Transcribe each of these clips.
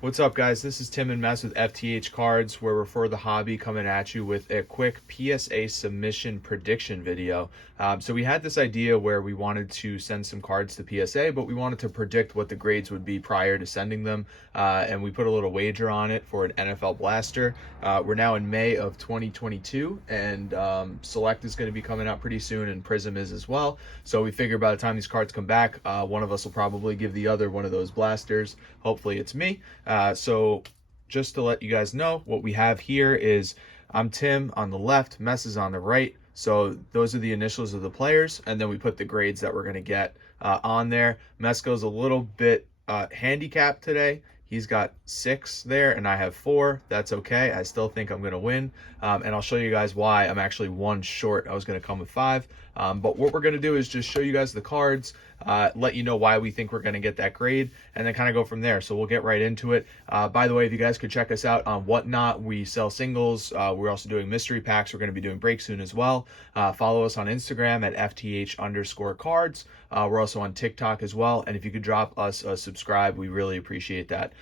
What's up, guys? This is Tim and Mes with FTH Cards, where we're for the hobby, coming at you with a quick PSA submission prediction video. So we had this idea where we wanted to send some cards to PSA, but we wanted to predict what the grades would be prior to sending them, and we put a little wager on it for an NFL blaster. We're now in May of 2022, and Select is going to be coming out pretty soon, and Prism is as well. So we figure by the time these cards come back, one of us will probably give the other one of those blasters. Hopefully it's me. So just to let you guys know, what we have here is I'm Tim on the left, Mes is on the right. So those are the initials of the players, and then we put the grades that we're going to get on there. Mes goes a little bit handicapped today. He's got 6 there, and I have 4. That's okay. I still think I'm going to win, and I'll show you guys why I'm actually 1 short. I was going to come with 5, but what we're going to do is just show you guys the cards, let you know why we think we're going to get that grade, and then kind of go from there. So we'll get right into it. By the way, if you guys could check us out on Whatnot, we sell singles. We're also doing mystery packs. We're going to be doing breaks soon as well. Follow us on Instagram at FTH_cards. We're also on TikTok as well. And if you could drop us a subscribe, we really appreciate that.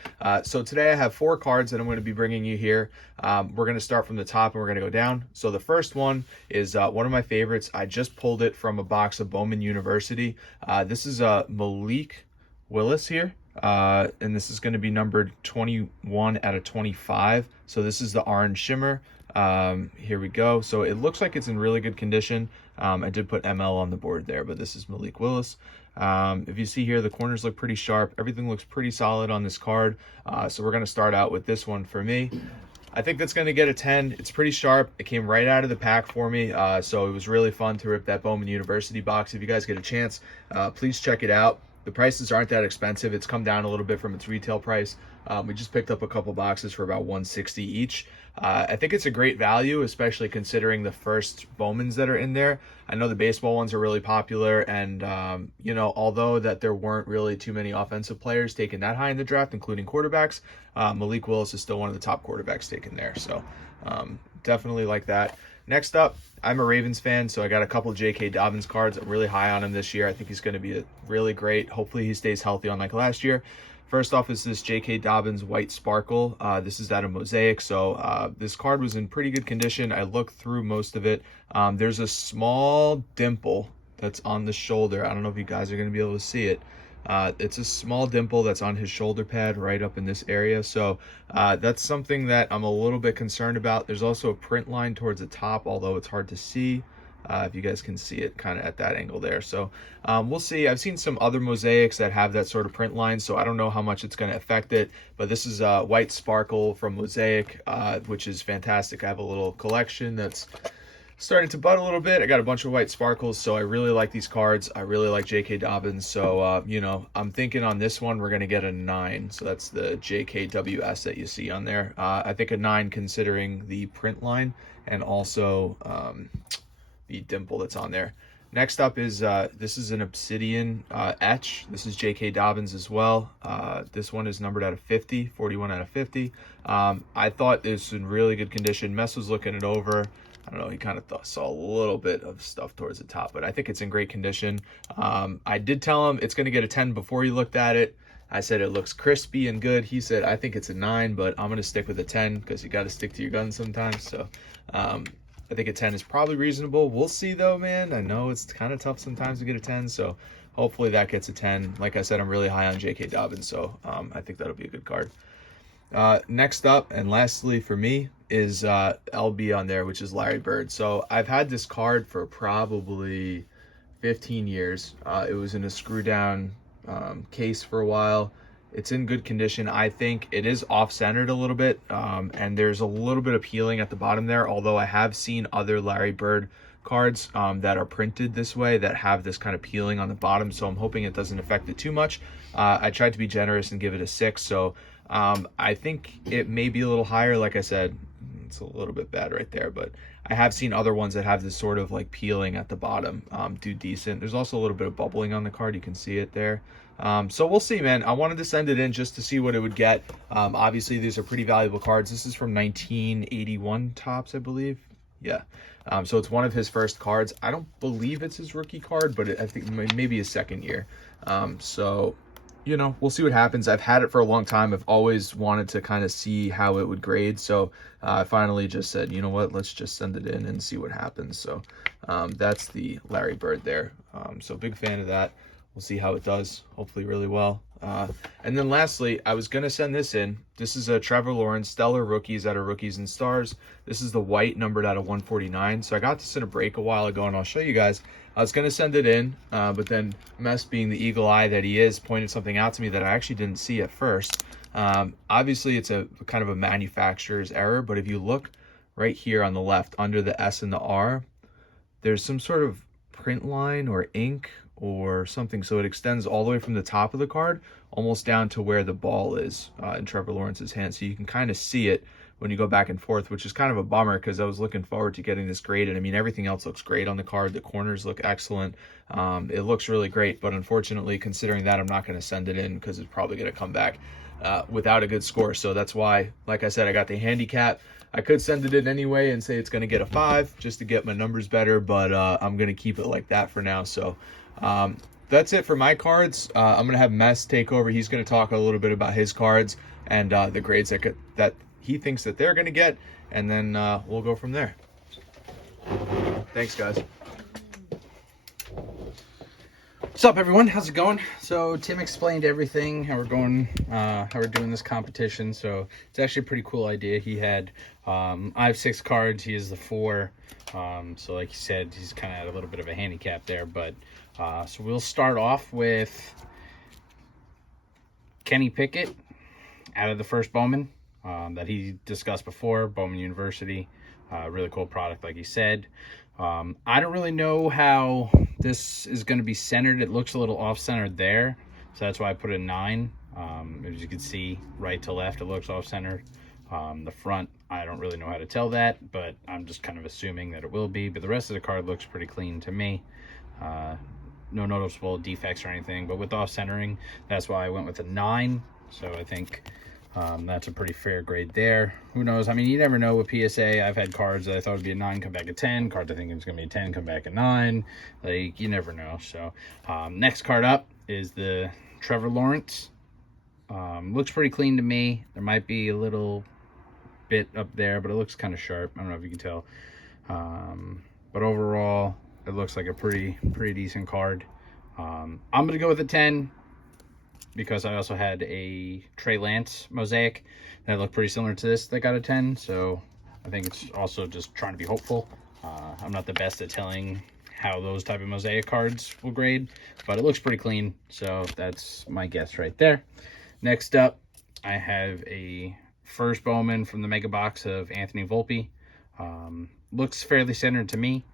So today I have 4 cards that I'm going to be bringing you here. We're going to start from the top and we're going to go down. So the first one is one of my favorites. I just pulled it from a box of Bowman University. This is Malik Willis here. And this is going to be numbered 21 out of 25. So this is the orange shimmer. Here we go. So it looks like it's in really good condition. I did put ML on the board there, but this is Malik Willis. If you see here, the corners look pretty sharp. Everything looks pretty solid on this card. So we're going to start out with this one for me. I think that's going to get a 10. It's pretty sharp. It came right out of the pack for me. So it was really fun to rip that Bowman University box. If you guys get a chance, please check it out. The prices aren't that expensive. It's come down a little bit from its retail price. We just picked up a couple boxes for about $160 each. I think it's a great value, especially considering the first Bowmans that are in there. I know the baseball ones are really popular, and you know, although that there weren't really too many offensive players taken that high in the draft, including quarterbacks, Malik Willis is still one of the top quarterbacks taken there. So definitely like that. Next up, I'm a Ravens fan, so I got a couple of J.K. Dobbins cards. I'm really high on him this year. I think he's going to be really great. Hopefully he stays healthy unlike last year. First off is this J.K. Dobbins White Sparkle. This is out of Mosaic, so this card was in pretty good condition. I looked through most of it. There's a small dimple that's on the shoulder. I don't know if you guys are going to be able to see it. It's a small dimple that's on his shoulder pad right up in this area. So that's something that I'm a little bit concerned about. There's also a print line towards the top, although it's hard to see. If you guys can see it kind of at that angle there. So we'll see. I've seen some other mosaics that have that sort of print line, so I don't know how much it's going to affect it. But this is a White Sparkle from Mosaic, which is fantastic. I have a little collection that's starting to bud a little bit. I got a bunch of White Sparkles, so I really like these cards. I really like J.K. Dobbins, so you know, I'm thinking on this one we're going to get a 9. So that's the JKWS that you see on there. I think a 9 considering the print line and also the dimple that's on there. Next up is this is an Obsidian etch. This is J.K. Dobbins as well. This one is numbered out of 50, 41 out of 50. I thought it's in really good condition. Mes was looking it over. I don't know, he kind of saw a little bit of stuff towards the top, but I think it's in great condition. I did tell him it's going to get a 10 before he looked at it. I said it looks crispy and good. He said, I think it's a 9, but I'm going to stick with a 10 because you got to stick to your guns sometimes. So I think a 10 is probably reasonable. We'll see though, man. I know it's kind of tough sometimes to get a 10, so hopefully that gets a 10. Like I said, I'm really high on J.K. Dobbins, so I think that'll be a good card. Next up and lastly for me is LB on there, which is Larry Bird. So I've had this card for probably 15 years. It was in a screw down case for a while. It's in good condition. I think it is off-centered a little bit, and there's a little bit of peeling at the bottom there, although I have seen other Larry Bird cards that are printed this way that have this kind of peeling on the bottom, so I'm hoping it doesn't affect it too much. I tried to be generous and give it a 6, so I think it may be a little higher. Like I said, it's a little bit bad right there, but I have seen other ones that have this sort of like peeling at the bottom do decent. There's also a little bit of bubbling on the card. You can see it there. So we'll see, man. I wanted to send it in just to see what it would get. Obviously, these are pretty valuable cards. This is from 1981 Topps, I believe. Yeah. So it's one of his first cards. I don't believe it's his rookie card, but I think maybe his second year. So you know, we'll see what happens. I've had it for a long time. I've always wanted to kind of see how it would grade. So I finally just said, you know what, let's just send it in and see what happens. So that's the Larry Bird there. So big fan of that. We'll see how it does. Hopefully really well. And then lastly, I was going to send this in. This is a Trevor Lawrence Stellar Rookies out of Rookies and Stars. This is the white, numbered out of 149. So I got this in a break a while ago, and I'll show you guys. I was going to send it in, but then Mes, being the eagle eye that he is, pointed something out to me that I actually didn't see at first. Obviously, it's a kind of a manufacturer's error, but if you look right here on the left, under the S and the R, there's some sort of print line or ink or something, so it extends all the way from the top of the card almost down to where the ball is in Trevor Lawrence's hand. So you can kind of see it when you go back and forth, which is kind of a bummer because I was looking forward to getting this graded. I mean, everything else looks great on the card. The corners look excellent. It looks really great, but unfortunately, considering that, I'm not going to send it in because it's probably going to come back without a good score. So that's why, like I said, I got the handicap. I could send it in anyway and say it's going to get a 5 just to get my numbers better, but I'm going to keep it like that for now. So that's it for my cards. I'm going to have Mes take over. He's going to talk a little bit about his cards and the grades that he thinks that they're going to get, and then we'll go from there. Thanks, guys. What's up, everyone? How's it going? So Tim explained everything, how we're going, how we're doing this competition. So it's actually a pretty cool idea. He had, I have 6 cards. He has the 4. So like he said, he's kind of at a little bit of a handicap there. But so we'll start off with Kenny Pickett out of the first Bowman that he discussed before, Bowman University. Really cool product, like he said. I don't really know how this is going to be centered. It looks a little off-centered there, so that's why I put a 9. As you can see, right to left, it looks off-centered. The front, I don't really know how to tell that, but I'm just kind of assuming that it will be. But the rest of the card looks pretty clean to me. No noticeable defects or anything, but with off-centering, that's why I went with a 9. So I think that's a pretty fair grade there. Who knows? I mean, you never know with PSA. I've had cards that I thought would be a 9 come back a 10. Cards I think it's going to be a 10 come back a 9. Like, you never know. So next card up is the Trevor Lawrence. Looks pretty clean to me. There might be a little bit up there, but it looks kind of sharp. I don't know if you can tell. But overall, it looks like a pretty decent card. I'm going to go with a 10. Because I also had a Trey Lance mosaic that looked pretty similar to this that got a 10. So I think it's also just trying to be hopeful. I'm not the best at telling how those type of mosaic cards will grade, but it looks pretty clean. So that's my guess right there. Next up, I have a first Bowman from the mega box of Anthony Volpe. Looks fairly centered to me.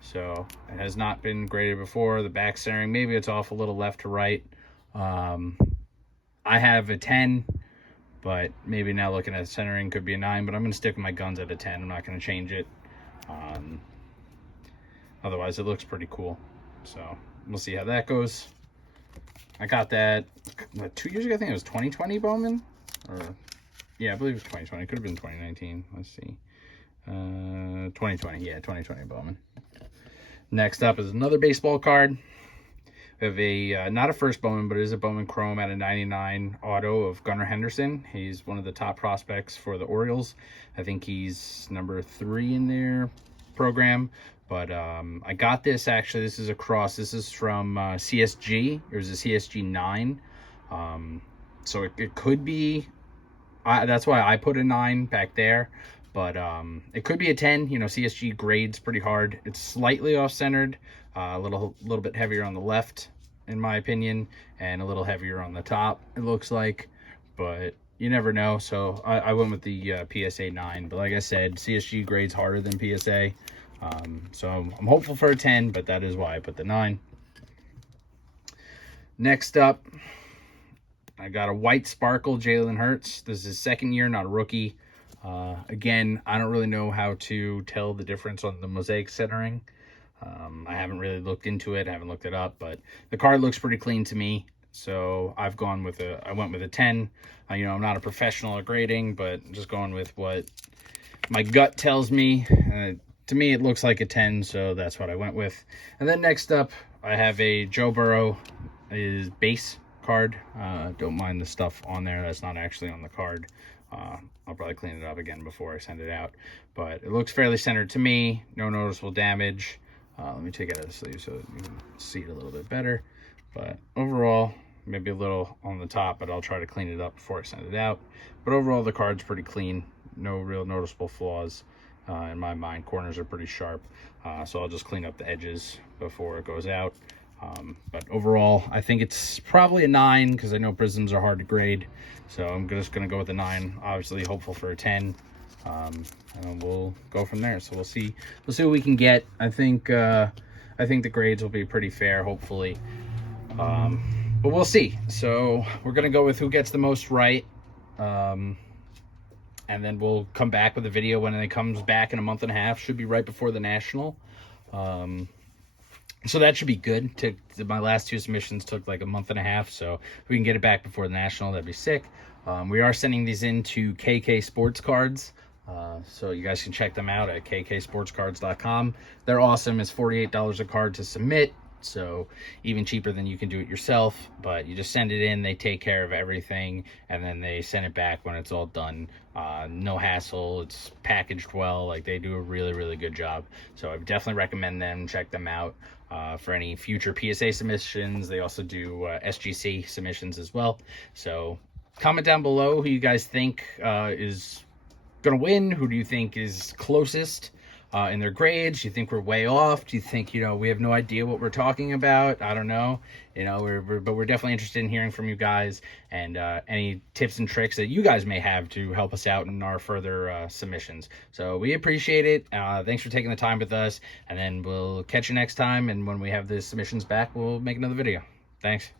So it has not been graded before. The back centering, maybe it's off a little left to right. I have a 10, but maybe now looking at centering could be a 9, but I'm going to stick with my guns at a 10. I'm not going to change it. Otherwise, it looks pretty cool. So we'll see how that goes. I got that 2 years ago. I think it was 2020 Bowman. Or yeah, I believe it was 2020. It could have been 2019. Let's see. 2020. Yeah, 2020 Bowman. Next up is another baseball card. We have a, not a first Bowman, but it is a Bowman Chrome at a 99 auto of Gunnar Henderson. He's one of the top prospects for the Orioles. I think he's number 3 in their program. But I got this, actually. This is a cross. This is from CSG. It was a CSG 9. So it could be, that's why I put a 9 back there. But it could be a 10. You know, CSG grades pretty hard. It's slightly off-centered. A little bit heavier on the left, in my opinion, and a little heavier on the top, it looks like. But you never know, so I went with the PSA 9. But like I said, CSG grades harder than PSA. So I'm hopeful for a 10, but that is why I put the 9. Next up, I got a white sparkle Jalen Hurts. This is his second year, not a rookie. Again, I don't really know how to tell the difference on the mosaic centering. I haven't really looked into it. I haven't looked it up, but the card looks pretty clean to me. So I went with a 10. You know, I'm not a professional at grading, but just going with what my gut tells me. To me, it looks like a 10, so that's what I went with. And then next up, I have a Joe Burrow, his base card. Don't mind the stuff on there that's not actually on the card. I'll probably clean it up again before I send it out, but it looks fairly centered to me. No noticeable damage. Let me take it out of the sleeve so you can see it a little bit better. But overall, maybe a little on the top, but I'll try to clean it up before I send it out. But overall, the card's pretty clean. No real noticeable flaws in my mind. Corners are pretty sharp, so I'll just clean up the edges before it goes out. But overall, I think it's probably a 9 because I know prisms are hard to grade. So I'm just going to go with a 9, obviously hopeful for a 10. And we'll go from there. So we'll see what we can get. I think the grades will be pretty fair, hopefully. But we'll see. So we're going to go with who gets the most right. And then we'll come back with a video when it comes back in a month and a half. Should be right before the National. So that should be good. My last 2 submissions took like a month and a half, so if we can get it back before the National, that'd be sick. We are sending these in to KKSportscards, so you guys can check them out at KKSportscards.com. They're awesome. It's $48 a card to submit, so even cheaper than you can do it yourself. But you just send it in, they take care of everything, and then they send it back when it's all done. No hassle. It's packaged well. Like, they do a really, really good job. So I definitely recommend them. Check them out for any future PSA submissions. They also do SGC submissions as well. So comment down below who you guys think is gonna win. Who do you think is closest in their grades? Do you think we're way off? Do you think, we have no idea what we're talking about? I don't know. But we're definitely interested in hearing from you guys, and any tips and tricks that you guys may have to help us out in our further submissions. So we appreciate it. Thanks for taking the time with us, and then we'll catch you next time. And when we have the submissions back, we'll make another video. Thanks.